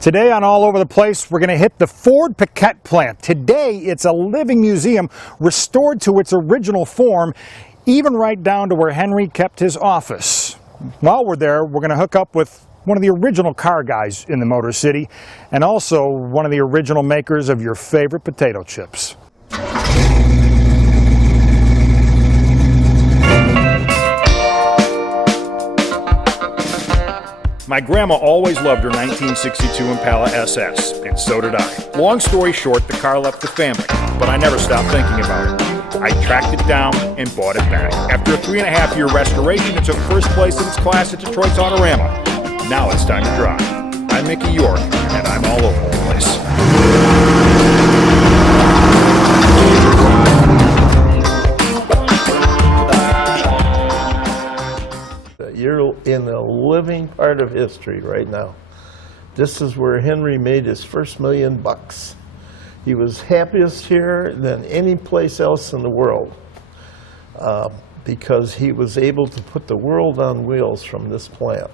Today on All Over the Place, we're going to hit the Ford Piquette plant. Today, it's a living museum restored to its original form, even right down to where Henry kept his office. While we're there, we're going to hook up with one of the original car guys in the Motor City, and also one of the original makers of your favorite potato chips. My grandma always loved her 1962 Impala SS, and so did I. Long story short, the car left the family, but I never stopped thinking about it. I tracked it down and bought it back. After a 3.5-year restoration, it took first place in its class at Detroit's Autorama. Now it's time to drive. I'm Mickey York, and I'm all over the place. You're in a living part of history right now. This is where Henry made his first $1 million. He was happiest here than any place else in the world because he was able to put the world on wheels from this plant.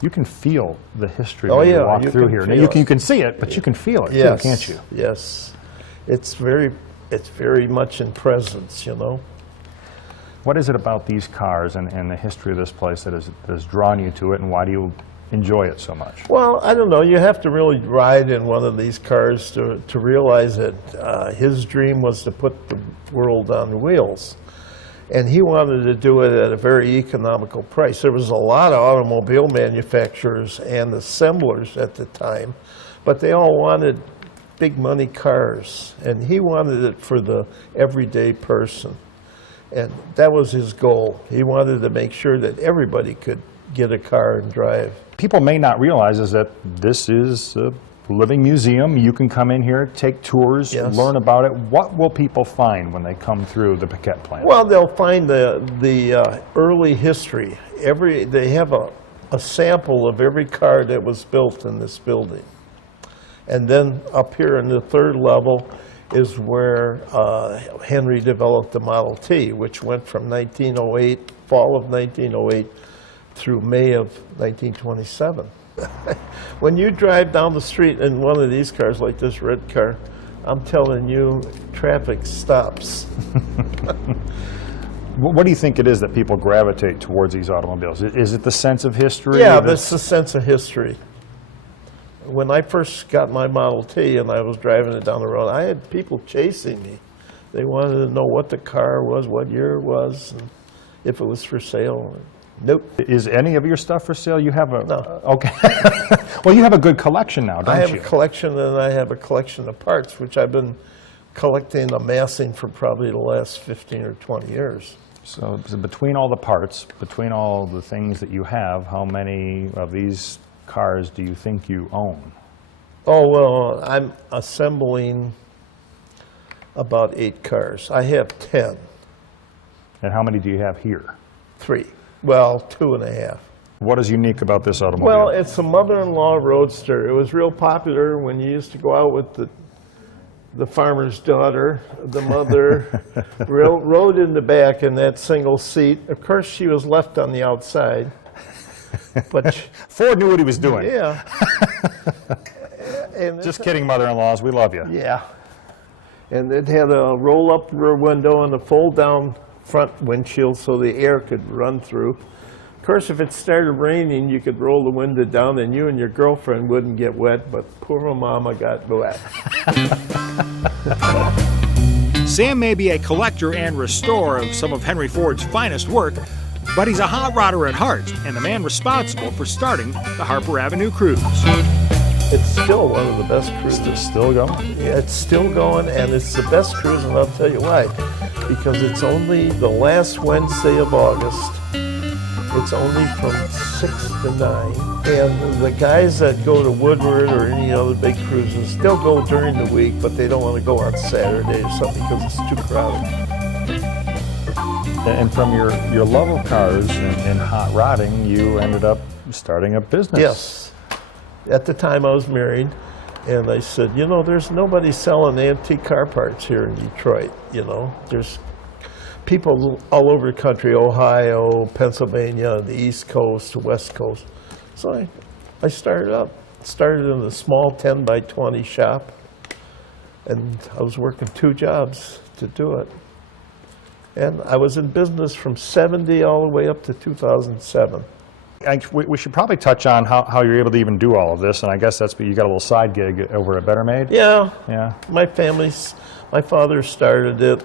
You can feel the history when you walk through here. Now, you can see it, but you can feel it too, can't you? Yes. It's very much in presence, you know. What is it about these cars and the history of this place that has drawn you to it, and why do you enjoy it so much? Well, I don't know. You have to really ride in one of these cars to realize that his dream was to put the world on wheels. And he wanted to do it at a very economical price. There was a lot of automobile manufacturers and assemblers at the time, but they all wanted big money cars. And he wanted it for the everyday person. And that was his goal. He wanted to make sure that everybody could get a car and drive. People may not realize is that this is a living museum. You can come in here, take tours, learn about it. What will people find when they come through the Piquette plant? Well, they'll find the early history. They have a sample of every car that was built in this building. And then up here in the third level is where Henry developed the Model T, which went from 1908, fall of 1908, through May of 1927. When you drive down the street in one of these cars, like this red car, I'm telling you, traffic stops. What do you think it is that people gravitate towards these automobiles? Is it the sense of history? Yeah, that's the sense of history. When I first got my Model T and I was driving it down the road, I had people chasing me. They wanted to know what the car was, what year it was, and if it was for sale. Nope. Is any of your stuff for sale? You have a... No. Okay. Well, you have a good collection now, don't you? I have a collection, and I have a collection of parts, which I've been collecting, amassing for probably the last 15 or 20 years. So between all the parts, between all the things that you have, how many of these cars do you think you own? Oh, well, I'm assembling about 8 cars. I have 10. And how many do you have here? 3. Well, 2.5. What is unique about this automobile? Well, it's a mother-in-law roadster. It was real popular when you used to go out with the farmer's daughter. The mother rode in the back in that single seat. Of course, she was left on the outside. But Ford knew what he was doing. Yeah. And just kidding, mother-in-laws. We love you. Yeah. And it had a roll-up rear window and a fold-down front windshield so the air could run through. Of course, if it started raining, you could roll the window down and you and your girlfriend wouldn't get wet, but poor mama got wet. Sam may be a collector and restorer of some of Henry Ford's finest work, but he's a hot rodder at heart and the man responsible for starting the Harper Avenue Cruise. It's still one of the best cruises. It's still going? Yeah, it's still going, and it's the best cruise, and I'll tell you why. Because it's only the last Wednesday of August. It's only from 6 to 9. And the guys that go to Woodward or any other big cruises, they'll go during the week, but they don't want to go on Saturday or something because it's too crowded. And from your love of cars and hot rodding, you ended up starting a business. Yes. At the time I was married, and I said, you know, there's nobody selling antique car parts here in Detroit, you know. There's people all over the country, Ohio, Pennsylvania, the East Coast, the West Coast. So I started up. started in a small 10 by 20 shop, and I was working 2 jobs to do it. And I was in business from 70 all the way up to 2007. We should probably touch on how you're able to even do all of this, and I guess that's you got a little side gig over at Better Made? Yeah. Yeah. My father started it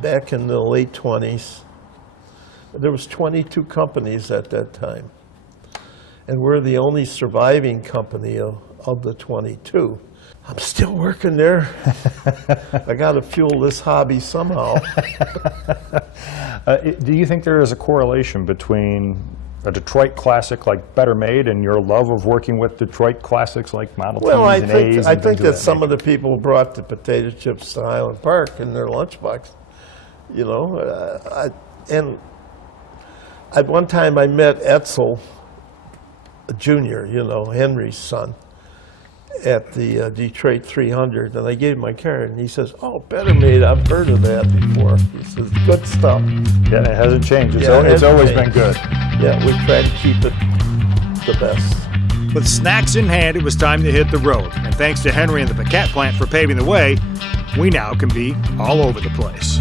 back in the late 20s. There was 22 companies at that time, and we're the only surviving company of the 22. I'm still working there. I got to fuel this hobby somehow. Do you think there is a correlation between a Detroit classic like Better Made and your love of working with Detroit classics like Model Ts Well, and A's? I think that some of the people brought the potato chips to Highland Park in their lunchbox. You know, at one time I met Etzel Jr., you know, Henry's son, at the Detroit 300, and I gave him my card, and he says, "Oh, Better Made, I've heard of that before." He says, "Good stuff." Yeah, it hasn't changed. It's Yeah, always been good. Yeah, we try to keep it the best. With snacks in hand, it was time to hit the road. And thanks to Henry and the Piquette plant for paving the way, we now can be all over the place.